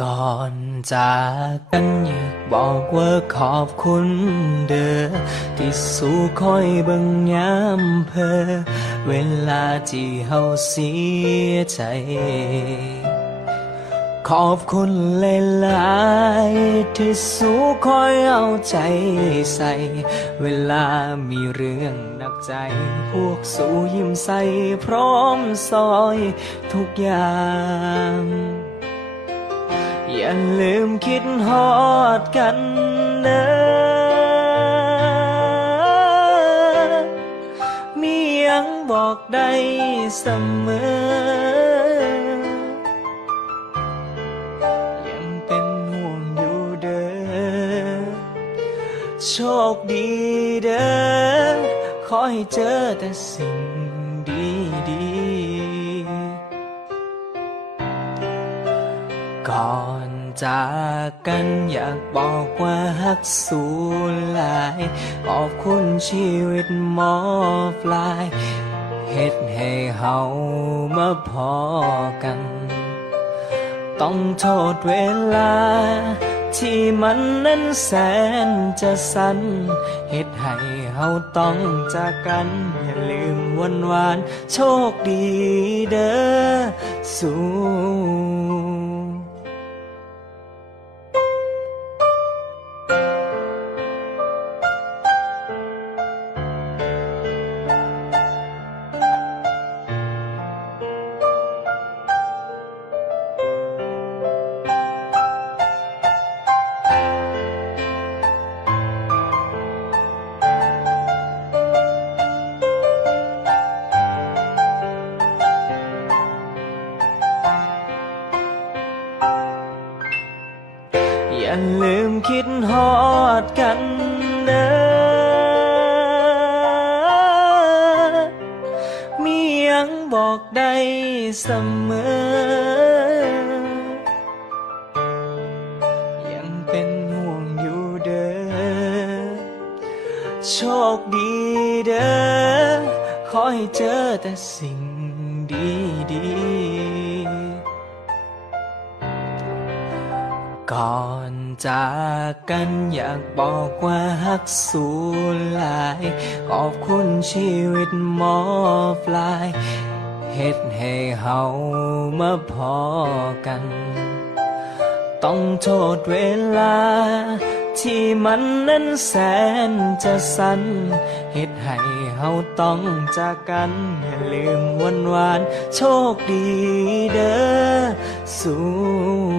ก่อนจากกันอยากบอกว่าขอบคุณเด้อที่สู้คอยบิ่งยามเพอเวลาที่เฮาเสียใจ ขอบคุณหลายๆที่สู้คอยเอาใจใส่ เวลามีเรื่องหนักใจ พวกสู้ยิ้มใส่พร้อมซอยทุกอย่าง อย่าลืมคิดฮอดกันเด้อมียังบอกได้เสมอ ยังเป็นห่วงอยู่เด้อ โชคดีเด้อ ขอให้เจอแต่สิ่งดีดีๆ ก่อนจากกันอยากบอกว่าฮักสูหลาย ขอบคุณชีวิตหมอปลายเฮ็ดให้เฮามาพอกัน ต้องโทษเวลา ที่มันนั้นแสนจะสั้นเหตุให้เฮาต้องจากกัน อย่าลืมวันวาน โชคดีเด้อสู่ อย่าลืมคิดฮอดกันเด้อมียังบอกได้เสมอ ยังเป็นห่วงอยู่เด้อ โชคดีเด้อ ขอให้เจอแต่สิ่งดีดี ก่อนจากกันอยากบอกว่าฮักสูหลาย ขอบคุณชีวิตหมอปลายเฮ็ดให้เฮามาพอกัน ต้องโทษเวลา ที่มันนั้นแสนจะสั้นเหตุให้เฮาต้องจากกันอย่าลืมวันวาน โชคดีเด้อสู่